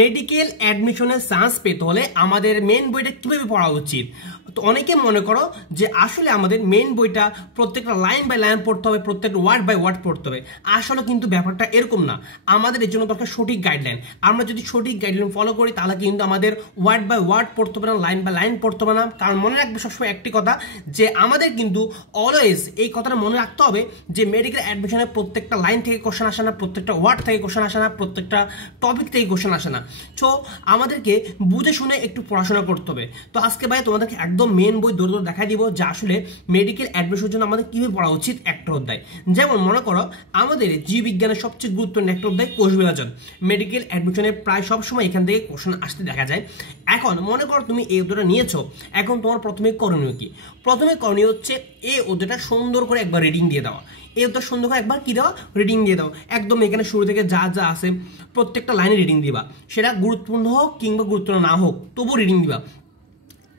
Medical অ্যাডমিশনের chance পেতে হলে আমাদের মেন বইটা কিভাবে পড়া উচিত। তো অনেকে মনে করো যে আসলে আমাদের মেন বইটা প্রত্যেকটা লাইন বাই লাইন পড়তে হবে, প্রত্যেকটা ওয়ার্ড বাই ওয়ার্ড পড়তে হবে। আসলে কিন্তু ব্যাপারটা এরকম না। আমাদের এর জন্য দরকার সঠিক গাইডলাইন। আমরা যদি সঠিক গাইডলাইন ফলো করি তাহলে কিন্তু আমাদের ওয়ার্ড বাই ওয়ার্ড পড়তে হবে না, লাইন বাই লাইন পড়তে হবে না। কারণ মনে রাখবে সবসময় একটি কথা, যে আমাদের কিন্তু অলওয়েজ এই কথাটা মনে রাখতে হবে যে মেডিকেল অ্যাডমিশনের প্রত্যেকটা লাইন থেকে কোশ্চেন আসে না, প্রত্যেকটা ওয়ার্ড থেকে কোশ্চেন আসে না, প্রত্যেকটা টপিক থেকে কোশ্চেন আসে না। সো আমাদেরকে বুঝে শুনে একটু পড়াশোনা করতে হবে। তো আজকে ভাই তোমাদেরকে একদম মেন বই দৌড় দৌড় দেখা দিব যে আসলে মেডিকেল অ্যাডমিশনের জন্য আমাদের কিভাবে পড়া উচিত একটা অধ্যায়। যেমন মনে করো আমাদের জীববিজ্ঞানের সবচেয়ে গুরুত্বপূর্ণ একটা অধ্যায় কোষ বিভাজন। মেডিকেল অ্যাডমিশনের প্রায় সবসময় এখান থেকে কোশ্চেন আসতে দেখা যায়। এখন মনে করো তুমি এই অধ্যায়টা নিয়েছো, এখন তোমার প্রথমে করণীয় কি? প্রথমে করণীয় হচ্ছে এই অধ্যায়টা সুন্দর করে একবার রিডিং দিয়ে দেওয়া। এই অধ্যায় সুন্দর করে একবার কি দেওয়া, রিডিং দিয়ে দাও। একদম এখানে শুরু থেকে যা যা আছে প্রত্যেকটা লাইনে রিডিং দিবা। সেটা গুরুত্বপূর্ণ হোক কিংবা গুরুত্বপূর্ণ না হোক তবুও রিডিং দিবা।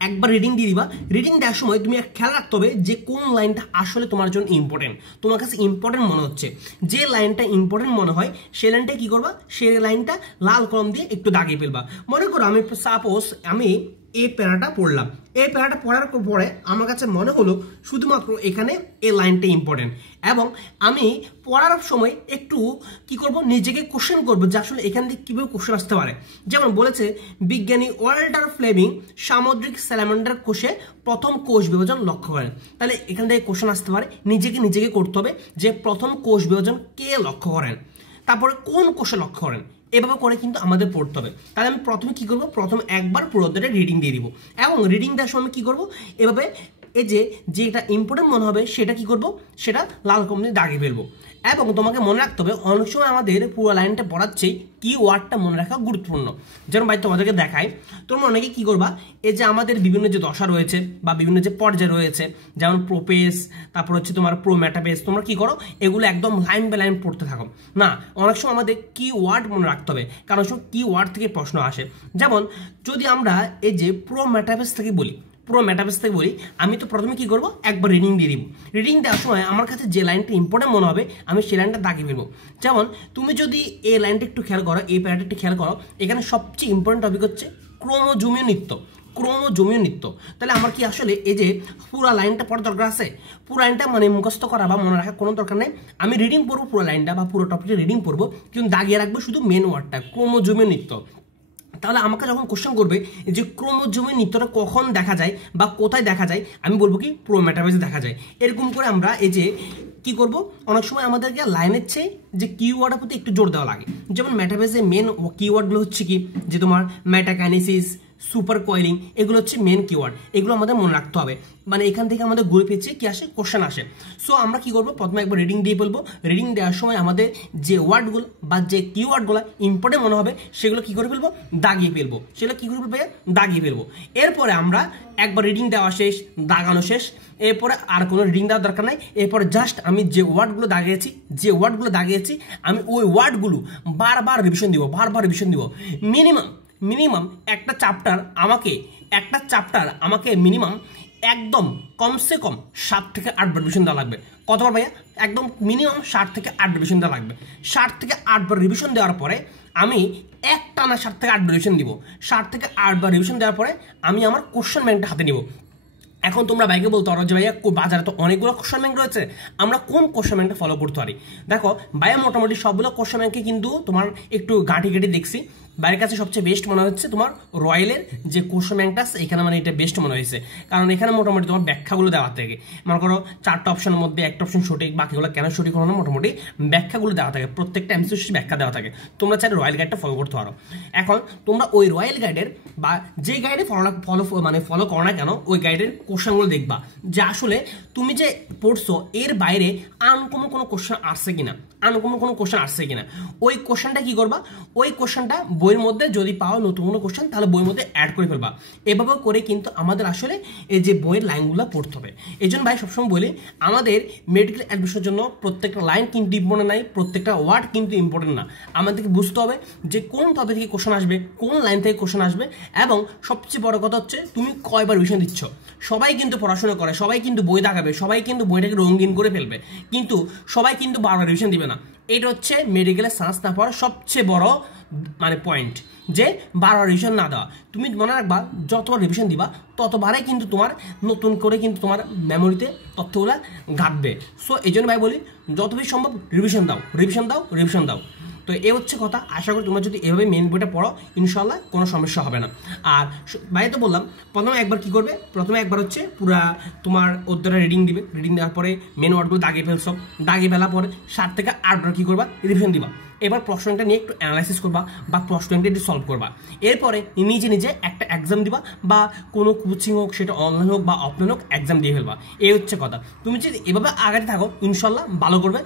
একবার রিডিং দিয়ে দিবা। রিডিং দেওয়ার সময় তুমি খেয়াল রাখতে হবে যে কোন লাইনটা আসলে তোমার জন্য ইম্পর্টেন্ট, তোমার কাছে ইম্পর্টেন্ট মনে হচ্ছে। যে লাইনটা ইম্পর্টেন্ট মনে হয় সেই লাইনটা কি করবা, সেই লাইনটা লাল কলম দিয়ে একটু দাগিয়ে ফেলবা। মনে করো আমি সাপোজ আমি এই প্যারাটা পড়লাম, এই প্যারাটা পড়ার পরে আমার কাছে মনে হলো শুধুমাত্র এখানে এই লাইনটা ইম্পর্টেন্ট, এবং আমি পড়ার সময় একটু কি করব, নিজেকে কোশ্চেন করবো যে আসলে এখান থেকে কীভাবে কোশ্চেন আসতে পারে। যেমন বলেছে বিজ্ঞানী ওয়াল্টার ফ্লেমিং সামুদ্রিক স্যালামান্ডার কোষে প্রথম কোষ বিভাজন লক্ষ্য করেন। তাহলে এখান থেকে কোশ্চেন আসতে পারে, নিজেকে করতে হবে যে প্রথম কোষ বিভাজন কে লক্ষ্য করেন, তারপরে কোন কোষে লক্ষ্য করেন। এভাবে করে কিন্তু আমাদের পড়তে হবে। তাহলে আমি প্রথমে কি করব, প্রথম একবার পুরো অধ্যায়টা রিডিং দিয়ে দিব, এবং রিডিং দেওয়ার সময় কি করব, এভাবে এই যেটা ইম্পর্টেন্ট মনে হবে সেটা কি করব, সেটা লাল কলম দিয়ে দাগিয়ে ফেলবো। এবং তোমাকে মনে রাখতে হবে অনেক সময় আমাদের পুরো লাইনটা পড়াচ্ছেই কি ওয়ার্ডটা মনে রাখা গুরুত্বপূর্ণ। যেমন ভাই তোমাদেরকে দেখাই, তোমরা অনেকে কি করবা, এই যে আমাদের বিভিন্ন যে দশা রয়েছে বা বিভিন্ন যে পর্যায় রয়েছে, যেমন প্রোপেস, তারপর হচ্ছে তোমার প্রোমেটাপেস, তোমরা কি করো এগুলো একদম লাইন বাই লাইন পড়তে থাকো না। অনেক সময় আমাদের কি ওয়ার্ড মনে রাখতে হবে, কারণ সময় কি ওয়ার্ড থেকে প্রশ্ন আসে। যেমন যদি আমরা এই যে প্রোমেটাপেস থেকে বলি, আমি তো প্রথমে কি করব, একবার রিডিং দিয়ে দিব। রিডিং দেওয়ার সময় আমার কাছে যে লাইনটা ইম্পর্টেন্ট মনে হবে আমি সেই লাইনটা দাগিয়ে ফেলবো। যেমন তুমি যদি এই লাইনটা একটু খেয়াল করো, এই প্যারাটা একটু খেয়াল করো, এখানে সবচেয়ে ইম্পর্টেন্ট টপিক হচ্ছে ক্রোমোজোমীয় নৃত্য। তাহলে আমার কি আসলে এই যে পুরো লাইনটা পড়ার দরকার আছে? পুরো লাইনটা মানে মুখস্থ করা বা মনে রাখার কোনো দরকার নেই। আমি রিডিং পড়বো পুরো লাইনটা বা পুরো টপিকটা রিডিং পড়বো, কিন্তু দাগিয়ে রাখবো শুধু মেন ওয়ার্ডটা ক্রোমোজোমীয় নৃত্য। তাহলে আমাকে যখন কোশ্চেন করবে যে ক্রোমোজোমীয় নৃত্যটা কখন দেখা যায় বা কোথায় দেখা যায়, আমি বলবো কি প্রোমেটাফেজে দেখা যায়। এরকম করে আমরা এই যে কি করব, অনেক সময় আমাদেরকে লাইনের চেয়ে যে কিওয়ার্ডের প্রতি একটু জোর দেওয়া লাগে। যেমন মেটাফেজে মেন কিওয়ার্ডগুলো হচ্ছে কি, যে তোমার মেটাকাইনেসিস, সুপার কয়েলিং, এগুলো হচ্ছে মেন কিওয়ার্ড। এগুলো আমাদের মনে রাখতে হবে, মানে এখান থেকে আমাদের গ্রুপ পেয়েছে কি আসে, কোশ্চেন আসে। সো আমরা কি করবো, প্রথমে একবার রিডিং দিয়ে বলবো। রিডিং দেওয়ার সময় আমাদের যে ওয়ার্ডগুলো বা যে কিওয়ার্ডগুলো ইম্পর্টেন্ট মনে হবে সেগুলো কি করে ফেলবো, দাগিয়ে ফেলবো। এরপরে আমরা একবার রিডিং দেওয়া শেষ, দাগানো শেষ, এরপরে আর কোনো রিডিং দেওয়ার দরকার নাই। এরপরে জাস্ট আমি যে ওয়ার্ডগুলো দাগিয়েছি আমি ওই ওয়ার্ডগুলো বারবার রিভিশন দিব। মিনিমাম একটা চ্যাপ্টার আমাকে মিনিমাম একদম কমসে কম 7 থেকে 8 বার রিভিশন দেওয়া লাগবে। কতবার ভাইয়া? একদম মিনিমাম 7 থেকে 8 রিভিশন দেওয়া লাগবে। 7 থেকে 8 বার রিভিশন দেওয়ার পরে আমি একটানা 7 থেকে 8 বার রিভিশন দিব। 7 থেকে 8 বার রিভিশন দেওয়ার পরে আমি আমার কোশ্চেন ব্যাংকটা হাতে নিব। এখন তোমরা বাইকে বলতে পারো যে ভাইয়া বাজারে তো অনেকগুলো কোশ্চেন ব্যাংক রয়েছে, আমরা কোন কোশ্চেন ব্যাংকটা ফলো করতে পারি? দেখো ভাইয়া মোটামুটি সবগুলো কোশ্চেন ব্যাংকে কিন্তু তোমার একটু ঘাঁটি দেখছি। বাইরের কাছে সবচেয়ে বেস্ট মনে হচ্ছে তোমার রয়্যালের যে কোশ্চেন ব্যাংকটা আছে, এখানে মানে এটা বেস্ট মনে হয়েছে। কারণ এখানে মোটামুটি তোমার ব্যাখ্যাগুলো দেওয়া থাকে। মনে করো 4টা অপশনের মধ্যে একটা অপশন সঠিক, বাকিগুলো কেন সঠিক হলো না, মোটামুটি ব্যাখ্যাগুলো দেওয়া থাকে, প্রত্যেকটা এমসিকিউ ব্যাখ্যা দেওয়া থাকে। তোমরা চাইলে রয়্যাল গাইডটা ফলো করতে পারো। এখন তোমরা ওই রয়্যাল গাইডের বা যে গাইডে ফলো করো না কেন, ওই গাইডের কোশ্চেনগুলো দেখবা যে আসলে তুমি যে পড়ছো এর বাইরে আনকমন কোনো কোশ্চেন আসছে কিনা। ওই কোশ্চেনটা কি করবা, ওই কোশ্চেনটা বইয়ের মধ্যে যদি পাও নতুন কোনো কোশ্চেন, তাহলে বইয়ের মধ্যে অ্যাড করে ফেলবা। এভাবে করে কিন্তু আমাদের আসলে এই যে বইয়ের লাইনগুলো পড়তে হবে। এই জন্য ভাই সবসময় বলি, আমাদের মেডিকেল অ্যাডমিশনের জন্য প্রত্যেকটা লাইন কিন্তু ইম্পর্টেন্ট নাই, প্রত্যেকটা ওয়ার্ড কিন্তু ইম্পর্টেন্ট না। আমাদেরকে বুঝতে হবে যে কোন টপিক থেকে কোশ্চেন আসবে, কোন লাইন থেকে কোশ্চেন আসবে, এবং সবচেয়ে বড় কথা হচ্ছে তুমি কয়বার রিভিশন দিচ্ছ। সবাই কিন্তু পড়াশোনা করে, সবাই কিন্তু বই দেখাবে, সবাই কিন্তু বইটাকে রঙিন করে ফেলবে, কিন্তু সবাই কিন্তু বারবার রিভিশন দিবে না। এটা হচ্ছে মেডিকেলের সায়েন্স না পড়ার সবচেয়ে বড় পয়েন্ট। যে বারবার রিভিশন না দেওয়া। তুমি মনে রাখবা যতবার রিভিশন দিবা ততবারে কিন্তু তোমার নতুন করে কিন্তু তোমার মেমোরিতে তথ্যগুলো ঘাটবে। সো এই জন্য ভাই বলি যত বেশি সম্ভব রিভিশন দাও, রিভিশন দাও, রিভিশন দাও। তো এ হচ্ছে কথা। আশা করি তোমরা যদি এভাবে মেন বইটা পড়ো ইনশাল্লাহ কোনো সমস্যা হবে না। আর ভাই তো বললাম প্রথমে একবার কি করবে, প্রথমে একবার হচ্ছে পুরা তোমার অধ্যায়টা রিডিং দিবে, রিডিং দেওয়ার পরে মেন ওয়ার্ডগুলো দাগিয়ে ফেলছো, দাগিয়ে ফেলার পরে 7 থেকে 8 বার কী করবা রিভিশন দিবা। এবার প্রশ্নটা নিয়ে একটু অ্যানালাইসিস করবা বা প্রশ্নটা একটু সলভ করবা। এরপরে নিজে নিজে একটা এক্সাম দিবা বা কোনো কোচিং হোক, সেটা অনলাইন হোক বা অফলাইন হোক, এক্সাম দিয়ে ফেলবা। এই হচ্ছে কথা। তুমি যদি এভাবে আগাতে থাকো ইনশাল্লাহ ভালো করবে।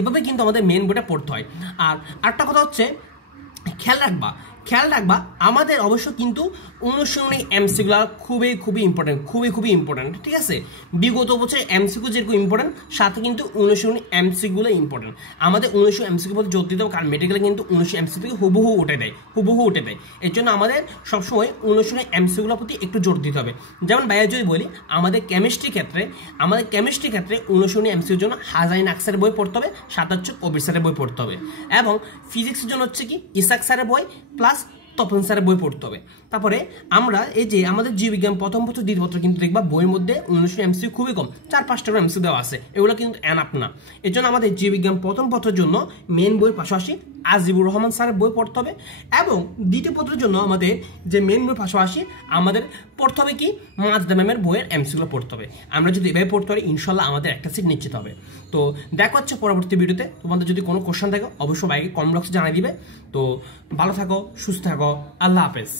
এভাবে কিন্তু আমাদের মেন বইটা পড়তে হয়। আর আরেকটা কথা হচ্ছে খেয়াল রাখবা আমাদের অবশ্য কিন্তু অনুশীলনী এমসিগুলো খুবই ইম্পর্টেন্ট, ঠিক আছে। বিগত বছর এমসিকিউ যেরকম ইম্পর্টেন্ট, সাথে কিন্তু অনুশীলনী এমসিগুলো ইম্পর্টেন্ট। আমাদের 1900 এমসিকিউ প্রতি জোর দিতে হবে, কারণ মেডিকেলে কিন্তু 1900 এমসিকিউ থেকে হুবহু উঠে দেয়। এর জন্য আমাদের সবসময় অনুশীলনী এমসিগুলোর প্রতি একটু জোর দিতে হবে। যেমন ভাইয়া যদি বলি আমাদের কেমিস্ট্রি ক্ষেত্রে অনুশীলনী এমসিকিউর জন্য হাজারিন আকসারের বই পড়তে হবে, সাথে হচ্ছে কবির স্যারের বই পড়তে হবে, এবং ফিজিক্সের জন্য হচ্ছে কি ইসাক স্যারের বই প্লাস তপন স্যারের বই পড়তে হবে। তারপরে আমরা এই যে আমাদের জীববিজ্ঞান প্রথম পত্র দ্বিতীয় পত্র কিন্তু দেখবা বইয়ের মধ্যে 1900 এমসিকিউ খুবই কম, 4-5টা এমসিকিউ দেওয়া আছে, এগুলো কিন্তু এনাফ না। এর জন্য আমাদের জীববিজ্ঞান প্রথম পত্রের জন্য মেন বইয়ের পাশাপাশি আজিবুর রহমান স্যারের বই পড়তে হবে, এবং দ্বিতীয় পত্রের জন্য আমাদের যে মেন বইয়ের পাশাপাশি আমাদের পড়তে হবে কি মাজদা ম্যামের বইয়ের এমসিকিউ পড়তে হবে। আমরা যদি এভাবে পড়তে পারি ইনশাল্লাহ আমাদের একটা সিট নিশ্চিত হবে। তো দেখা হচ্ছে পরবর্তী ভিডিওতে। তোমাদের যদি কোনো কোশ্চেন থাকে অবশ্যই বাইকে কমেন্ট বক্সে জানিয়ে দিবে। তো ভালো থাকো, সুস্থ থাকো, আল্লাহ হাফেজ।